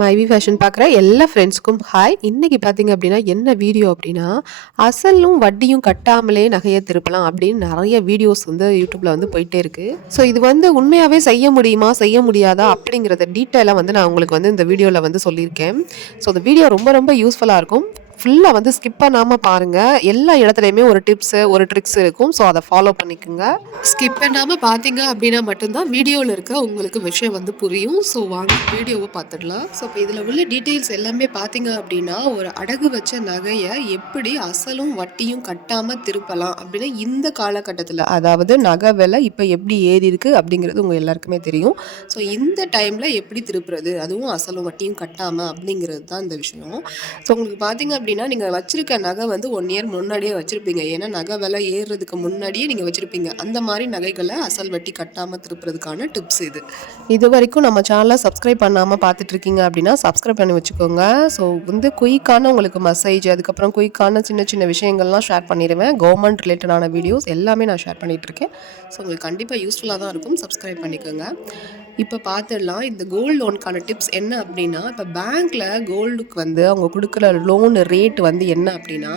மைவி ஃபேஷன் பார்க்குற எல்லா ஃப்ரெண்ட்ஸ்க்கும் ஹாய். இன்றைக்கி பார்த்தீங்க அப்படின்னா என்ன வீடியோ அப்படின்னா, அசலும் வட்டியும் கட்டாமலே நகையை திருப்பலாம் அப்படின்னு நிறைய வீடியோஸ் வந்து யூடியூப்பில் வந்து போயிட்டே இருக்குது. ஸோ இது வந்து உண்மையாகவே செய்ய முடியுமா செய்ய முடியாதா அப்படிங்கிறத டீட்டெயிலாக வந்து நான் உங்களுக்கு வந்து இந்த வீடியோவில் வந்து சொல்லியிருக்கேன். ஸோ இந்த வீடியோ ரொம்ப ரொம்ப யூஸ்ஃபுல்லாக இருக்கும். ஃபுல்லாக வந்து ஸ்கிப் பண்ணாமல் பாருங்கள். எல்லா இடத்துலையுமே ஒரு டிப்ஸு ஒரு ட்ரிக்ஸ் இருக்கும். ஸோ அதை ஃபாலோ பண்ணிக்கோங்க. ஸ்கிப் பண்ணாமல் பார்த்தீங்க அப்படின்னா மட்டும்தான் வீடியோவில் இருக்க உங்களுக்கு விஷயம் வந்து புரியும். ஸோ வாங்க வீடியோவை பார்த்துடலாம். ஸோ இப்போ இதில் உள்ள டீட்டெயில்ஸ் எல்லாமே பார்த்தீங்க அப்படின்னா, ஒரு அடகு வச்ச நகையை எப்படி அசலும் வட்டியும் கட்டாமல் திருப்பலாம் அப்படின்னு இந்த காலகட்டத்தில், அதாவது நகை விலை இப்போ எப்படி ஏறி இருக்குது அப்படிங்கிறது உங்கள் எல்லாருக்குமே தெரியும். ஸோ இந்த டைமில் எப்படி திருப்புறது, அதுவும் அசலும் வட்டியும் கட்டாமல் அப்படிங்கிறது தான் இந்த விஷயம். ஸோ உங்களுக்கு பார்த்தீங்க அப்படின்னா, நீங்கள் வச்சிருக்க நகை வந்து 1 இயர் முன்னாடியே வச்சுருப்பீங்க. ஏன்னா நகை விலை ஏறுறதுக்கு முன்னாடியே நீங்கள் வச்சுருப்பீங்க. அந்த மாதிரி நகைகளை அசல் வட்டி கட்டாமல் திருப்புறதுக்கான டிப்ஸ் இது வரைக்கும் நம்ம சேனலை சப்ஸ்கிரைப் பண்ணாமல் பார்த்துட்ருக்கீங்க அப்படின்னா சப்ஸ்கிரைப் பண்ணி வச்சுக்கோங்க. ஸோ வந்து குயிக்கான உங்களுக்கு மெசேஜ், அதுக்கப்புறம் குயிக்கான சின்ன சின்ன விஷயங்கள்லாம் ஷேர் பண்ணிடுவேன். கவர்மெண்ட் ரிலேட்டடான வீடியோஸ் எல்லாமே நான் ஷேர் பண்ணிகிட்ருக்கேன். ஸோ உங்களுக்கு கண்டிப்பாக யூஸ்ஃபுல்லாக தான் இருக்கும். சப்ஸ்கிரைப் பண்ணிக்கோங்க. இப்போ பார்த்துடலாம் இந்த கோல்டு லோனுக்கான டிப்ஸ் என்ன அப்படின்னா, இப்போ பேங்க்கில் கோல்டுக்கு வந்து அவங்க கொடுக்குற லோன் ரேட் வந்து என்ன அப்படின்னா,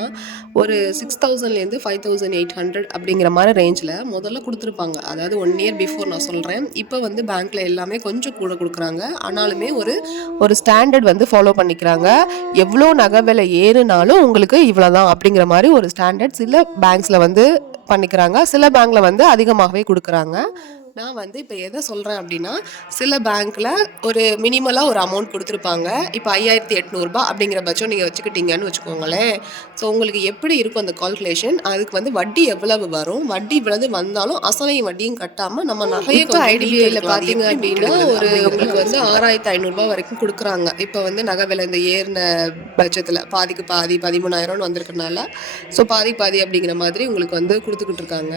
ஒரு 6000லேருந்து 5800 அப்படிங்கிற மாதிரி ரேஞ்சில் முதல்ல கொடுத்துருப்பாங்க. அதாவது 1 இயர் பிஃபோர் நான் சொல்கிறேன். இப்போ வந்து பேங்க்கில் எல்லாமே கொஞ்சம் கூட கொடுக்குறாங்க. ஆனாலுமே ஒரு ஸ்டாண்டர்ட் வந்து ஃபாலோ பண்ணிக்கிறாங்க. எவ்வளோ நகை விலை ஏறுனாலும் உங்களுக்கு இவ்வளோ தான் அப்படிங்கிற மாதிரி ஒரு ஸ்டாண்டர்ட் சில பேங்க்ஸில் வந்து பண்ணிக்கிறாங்க. சில பேங்க்கில் வந்து அதிகமாகவே கொடுக்குறாங்க. நான் வந்து இப்போ எதை சொல்கிறேன் அப்படின்னா, சில பேங்க்கில் ஒரு மினிமலாக ஒரு அமௌண்ட் கொடுத்துருப்பாங்க. இப்போ 5800 அப்படிங்கிற பட்சம் நீங்கள் வச்சுக்கிட்டீங்கன்னு வச்சுக்கோங்களேன். ஸோ உங்களுக்கு எப்படி இருக்கும் அந்த கால்குலேஷன், அதுக்கு வந்து வட்டி எவ்வளவு வரும், வட்டி இவ்வளவு வந்தாலும் அசலையும் வட்டியும் கட்டாமல் நம்ம நகையை ஐடிபிஐயில் பார்த்தீங்க அப்படின்னா உங்களுக்கு வந்து 6500 வரைக்கும் கொடுக்குறாங்க. இப்போ வந்து நகை விலை இந்த ஏறின பட்சத்தில் பாதிக்கு பாதி 13000 வந்திருக்கனால ஸோ பாதி அப்படிங்கிற மாதிரி உங்களுக்கு வந்து கொடுத்துக்கிட்டு இருக்காங்க.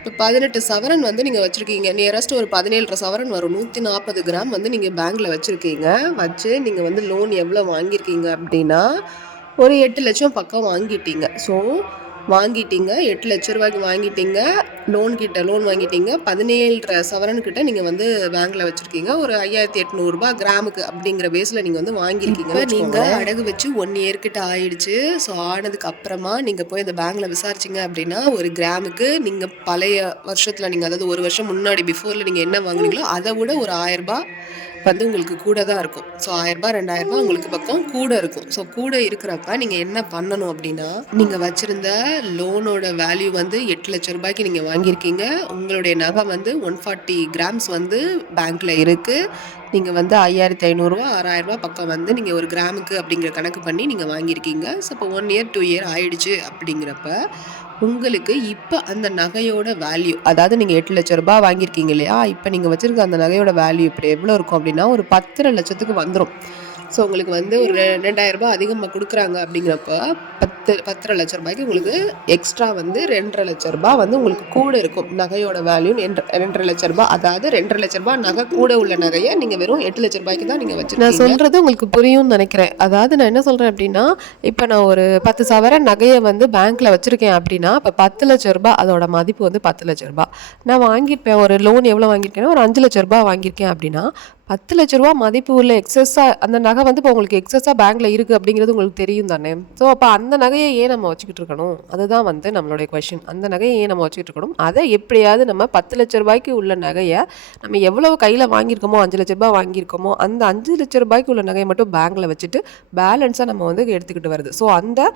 இப்போ 18 சவரன் வந்து நீங்கள் வச்சுருக்கீங்க. நியரஸ்ட் ஒரு 17.5 சவரன் வரும். 140 கிராம் வந்து நீங்கள் பேங்க்கில் வச்சுருக்கீங்க. வச்சு நீங்கள் வந்து லோன் எவ்வளோ வாங்கியிருக்கீங்க அப்படின்னா, ஒரு 8 லட்சம் பக்கம் வாங்கிட்டீங்க. ஸோ 8 லட்ச ரூபாய்க்கு வாங்கிட்டீங்க. லோன் வாங்கிட்டீங்க. 17.5 சவரன்கிட்ட நீங்கள் வந்து பேங்க்கில் வச்சுருக்கீங்க. ஒரு 5800 கிராமுக்கு அப்படிங்கிற பேஸில் நீங்கள் வந்து வாங்கியிருக்கீங்க. நீங்கள் அடகு வச்சு 1 இயர்கிட்ட ஆயிடுச்சு. ஸோ ஆனதுக்கு அப்புறமா நீங்கள் போய் அந்த பேங்க்கில் விசாரிச்சிங்க அப்படின்னா, ஒரு கிராமுக்கு நீங்கள் பழைய வருஷத்தில் நீங்கள், அதாவது ஒரு வருஷம் முன்னாடி பிஃபோரில் நீங்கள் என்ன வாங்குனீங்களோ அதை விட ஒரு 1000 ரூபாய் வந்து உங்களுக்கு கூட தான் இருக்கும். ஸோ 1000 ரூபாய் 2000 ரூபாய் உங்களுக்கு பக்கம் கூட இருக்கும். ஸோ கூட இருக்கிறப்ப நீங்கள் என்ன பண்ணணும் அப்படின்னா, நீங்கள் வச்சுருந்த லோனோட வேல்யூ வந்து 8 லட்ச ரூபாய்க்கு நீங்கள் வாங்கியிருக்கீங்க. உங்களுடைய நகை வந்து 140 கிராம்ஸ் வந்து பேங்க்கில் இருக்குது. நீங்கள் வந்து 5500 6000 பக்கம் வந்து நீங்கள் ஒரு கிராமுக்கு அப்படிங்கிற கணக்கு பண்ணி நீங்கள் வாங்கியிருக்கீங்க. ஸோ இப்போ 1 இயர் 2 இயர் ஆயிடுச்சு அப்படிங்கிறப்ப உங்களுக்கு இப்போ அந்த நகையோட வேல்யூ, அதாவது நீங்கள் 8 லட்ச ரூபாய் வாங்கியிருக்கீங்க இல்லையா, இப்போ நீங்கள் வச்சுருக்க அந்த நகையோட வேல்யூ இப்போ எவ்வளோ இருக்கும் அப்படின்னா ஒரு 10 லட்சத்துக்கு வந்துடும். ஸோ உங்களுக்கு வந்து ஒரு 2000 ரூபாய் அதிகமாக கொடுக்குறாங்க அப்படிங்கிறப்ப 10 லட்ச ரூபாய்க்கு உங்களுக்கு எக்ஸ்ட்ரா வந்து 2.5 லட்ச ரூபாய் வந்து உங்களுக்கு கூட இருக்கும். நகையோட வேல்யூ 2.5 லட்ச ரூபாய். அதாவது 2.5 லட்ச ரூபாய் நகை கூட உள்ள நகையை நீங்கள் வெறும் 8 லட்ச ரூபாய்க்கு தான் நீங்கள் வச்சு. நான் சொல்கிறது உங்களுக்கு புரியும்னு நினைக்கிறேன். அதாவது நான் என்ன சொல்கிறேன் அப்படின்னா, இப்போ நான் ஒரு 10 சவரன் நகையை வந்து பேங்க்கில் வச்சுருக்கேன் அப்படின்னா, இப்போ 10 லட்ச ரூபாய் அதோட மதிப்பு வந்து 10 லட்ச ரூபாய். நான் வாங்கியிருப்பேன், ஒரு லோன் எவ்வளோ வாங்கியிருக்கேன்னா ஒரு 5 லட்ச ரூபாய் வாங்கியிருக்கேன் அப்படின்னா, 10 லட்ச ரூபா மதிப்பு உள்ள எக்ஸஸாக அந்த நகை வந்து இப்போ உங்களுக்கு எக்ஸஸாக பேங்க்கில் இருக்குது அப்படிங்கிறது உங்களுக்கு தெரியும் தானே. ஸோ அப்போ அந்த நகையை ஏன் நம்ம வச்சுக்கிட்டு இருக்கணும், அதுதான் வந்து நம்மளுடைய கொஷின். அந்த நகையை ஏன் நம்ம வச்சுக்கிட்டு இருக்கணும், அதை எப்படியாவது நம்ம 10 லட்ச ரூபாய்க்கு உள்ள நகையை நம்ம எவ்வளவு கையில் வாங்கியிருக்கோமோ, 5 லட்ச ரூபாய் வாங்கியிருக்கோமோ, அந்த 5 லட்ச ரூபாய்க்கு உள்ள நகையை மட்டும் பேங்க்கில் வச்சுட்டு பேலன்ஸாக நம்ம வந்து எடுத்துக்கிட்டு வருது. ஸோ அந்த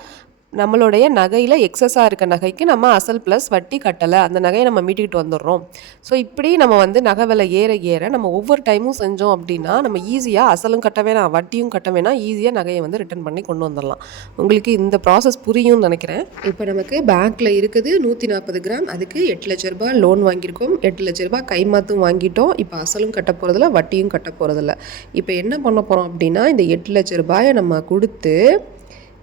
நம்மளுடைய நகையில் எக்ஸஸாக இருக்க நகைக்கு நம்ம அசல் ப்ளஸ் வட்டி கட்டலை, அந்த நகையை நம்ம மீட்டிக்கிட்டு வந்துடுறோம். ஸோ இப்படி நம்ம வந்து நகை விலை ஏற நம்ம ஒவ்வொரு டைமும் செஞ்சோம் அப்படின்னா நம்ம ஈஸியாக அசலும் கட்ட வேணாம் வட்டியும் கட்ட வேணாம், ஈஸியாக நகையை வந்து ரிட்டர்ன் பண்ணி கொண்டு வந்துடலாம். உங்களுக்கு இந்த ப்ராசஸ் புரியும்னு நினைக்கிறேன். இப்போ நமக்கு பேங்க்கில் இருக்குது 140 கிராம், அதுக்கு 8 லட்ச ரூபாய் லோன் வாங்கியிருக்கோம். 8 லட்ச ரூபாய் கைமாத்தும் வாங்கிட்டோம். இப்போ அசலும் கட்ட போகிறதில்ல, வட்டியும் கட்ட போகிறதில்ல. இப்போ என்ன பண்ண போகிறோம் அப்படின்னா, இந்த 8 லட்ச ரூபாயை நம்ம கொடுத்து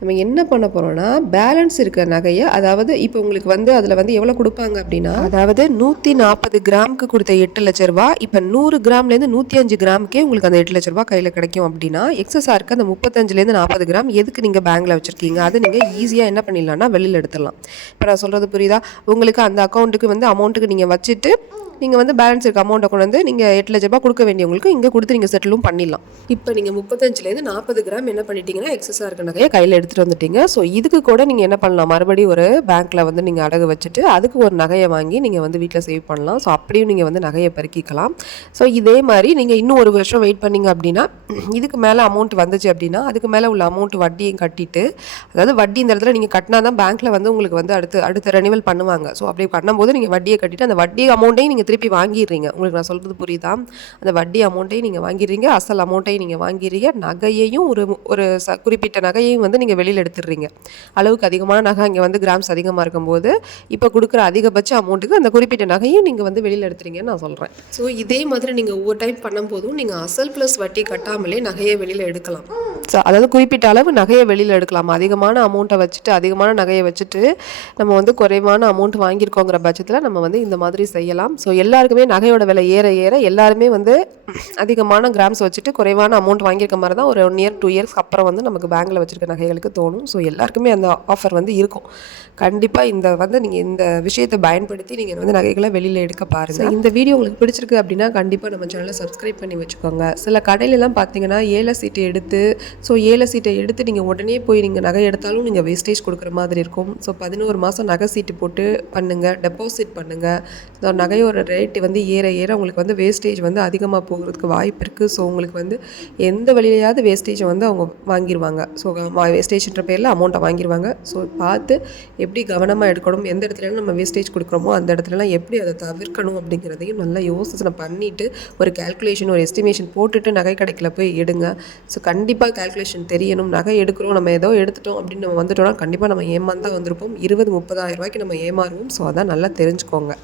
நம்ம என்ன பண்ண போகிறோம்னா, பேலன்ஸ் இருக்க நகையை, அதாவது இப்போ உங்களுக்கு வந்து அதில் வந்து எவ்வளோ கொடுப்பாங்க அப்படின்னா, அதாவது 140 கிராமுக்கு கொடுத்த 8 லட்ச ரூபா இப்போ 100 கிராம்லேருந்து 105 கிராமுக்கே உங்களுக்கு அந்த 8 லட்ச ரூபா கையில் கிடைக்கும். அப்படின்னா எக்ஸஸாக இருக்க அந்த 35லேருந்து 40 கிராம் எதுக்கு நீங்கள் பேங்க்கில் வச்சுருக்கீங்க, அது நீங்கள் ஈஸியாக என்ன பண்ணிடலாம்னா வெளியில் எடுத்துடலாம். இப்போ நான் சொல்கிறது புரியுதா? உங்களுக்கு அந்த அக்கௌண்ட்டுக்கு வந்து அமௌண்ட்டுக்கு நீங்கள் வச்சுட்டு நீங்கள் வந்து பேலன்ஸ் இருக்க அமௌண்ட்டை கொண்டு வந்து நீங்கள் 8 லட்ச ரூபாய் கொடுக்க வேண்டியவங்களுக்கு இங்கே கொடுத்து நீங்கள் செட்டிலும் பண்ணிடலாம். இப்போ நீங்கள் 35லேருந்து 40 கிராம் என்ன பண்ணிட்டீங்கன்னா எக்ஸஸாக இருக்க நகையை கையில் எடுத்துகிட்டு வந்துட்டீங்க. ஸோ இதுக்கு கூட நீங்கள் என்ன பண்ணலாம், மறுபடியும் ஒரு பேங்க்கில் வந்து நீங்கள் அடகு வச்சுட்டு அதுக்கு ஒரு நகையை வாங்கி நீங்கள் வந்து வீட்டில் சேவ் பண்ணலாம். ஸோ அப்படியும் நீங்கள் வந்து நகையை பெருக்கிக்கலாம். ஸோ இதே மாதிரி நீங்கள் இன்னும் ஒரு வருஷம் வெயிட் பண்ணிங்க அப்படின்னா இதுக்கு மேலே அமௌண்ட் வந்துச்சு அப்படின்னா அதுக்கு மேலே உள்ள அமௌண்ட் வட்டியும் கட்டிட்டு, அதாவது வட்டி இந்த இடத்துல நீங்கள் கட்டினா தான் பேங்க்கில் வந்து உங்களுக்கு வந்து அடுத்த ரெனிவல் பண்ணுவாங்க. ஸோ அப்படி பண்ணும்போது நீங்கள் வட்டியை கட்டிட்டு அந்த வட்டி அமௌண்ட்டையும் நீங்கள் திருப்பி வாங்கிடுறீங்க. உங்களுக்கு நான் சொல்கிறது புரியுதா? அந்த வட்டி அமௌண்ட்டையும் நீங்கள் வாங்கிடுறீங்க, அசல் அமௌண்ட்டையும் நீங்கள் வாங்கிடுறீங்க, நகையையும் ஒரு குறிப்பிட்ட நகையையும் வந்து நீங்கள் வெளியில் எடுத்துடுறீங்க. அளவுக்கு அதிகமான நகை இங்கே வந்து கிராம்ஸ் அதிகமாக இருக்கும்போது இப்போ கொடுக்குற அதிகபட்ச அமௌண்ட்டுக்கு அந்த குறிப்பிட்ட நகையும் நீங்கள் வந்து வெளியில் எடுத்துறீங்கன்னு நான் சொல்கிறேன். ஸோ இதே மாதிரி நீங்கள் ஒவ்வொரு டைம் பண்ணும்போதும் நீங்கள் அசல் ப்ளஸ் வட்டி கட்டாமலே நகையை வெளியில் எடுக்கலாம். ஸோ அதாவது குறிப்பிட்ட அளவு நகையை வெளியில் எடுக்கலாம். அதிகமான அமௌண்ட்டை வச்சுட்டு அதிகமான நகையை வச்சுட்டு நம்ம வந்து குறைவான அமௌண்ட் வாங்கியிருக்கோங்கிற பட்சத்தில் நம்ம வந்து இந்த மாதிரி செய்யலாம். ஸோ எல்லாருக்குமே நகையோட விலை ஏற ஏற எல்லாருமே வந்து அதிகமான கிராம்ஸ் வச்சுட்டு குறைவான அமௌண்ட் வாங்கியிருக்க மாதிரி தான் ஒரு 1 இயர் 2 இயர்ஸ்க்கு அப்புறம் வந்து நமக்கு பேங்கில் வச்சுருக்க நகைகளுக்கு தோணும். ஸோ எல்லாருக்குமே அந்த ஆஃபர் வந்து இருக்கும். கண்டிப்பாக நீங்கள் இந்த விஷயத்தை பயன்படுத்தி நீங்கள் வந்து நகைகளை வெளியில் எடுக்க பாருங்கள். இந்த வீடியோ உங்களுக்கு பிடிச்சிருக்கு அப்படின்னா கண்டிப்பாக நம்ம சேனலை சப்ஸ்கிரைப் பண்ணி வச்சுக்கோங்க. சில கடையிலலாம் பார்த்தீங்கன்னா ஏல சீட்டை எடுத்து ஏல சீட்டை எடுத்து நீங்கள் உடனே போய் நீங்கள் நகை எடுத்தாலும் நீங்கள் வேஸ்டேஜ் கொடுக்குற மாதிரி இருக்கும். ஸோ 11 மாதம் நகை சீட்டு போட்டு பண்ணுங்கள், டெபாசிட் பண்ணுங்கள். ஸோ நகையோட ரேட்டு வந்து ஏற ஏற உங்களுக்கு வந்து வேஸ்டேஜ் வந்து அதிகமாக போகிறதுக்கு வாய்ப்பு இருக்குது. ஸோ உங்களுக்கு வந்து எந்த வழியிலையாவது வேஸ்டேஜை வந்து அவங்க வாங்கிடுவாங்க. ஸோ வேஸ்டேஜ்ன்ற பேரில் அமௌண்ட்டை வாங்கிடுவாங்க. ஸோ பார்த்து எப்படி கவனமாக எடுக்கணும், எந்த இடத்துலலாம் நம்ம வேஸ்டேஜ் கொடுக்குறோமோ அந்த இடத்துலலாம் எப்படி அதை தவிர்க்கணும் அப்படிங்கிறதையும் நல்லா யோசனை பண்ணிவிட்டு ஒரு கால்குலேஷன் ஒரு எஸ்டிமேஷன் போட்டுட்டு நகை கடைக்கில் போய் எடுங்க. ஸோ கண்டிப்பாக கால்குலேஷன் தெரியணும். நகை எடுக்கிறோம், நம்ம ஏதோ எடுத்துட்டோம் அப்படின்னு நம்ம வந்துட்டோம்னா கண்டிப்பாக நம்ம ஏமாந்தான் வந்திருப்போம். 20-30 ஆயிரம் ரூபாய்க்கு நம்ம ஏமாறுவோம். ஸோ அதான் நல்லா தெரிஞ்சுக்கோங்க.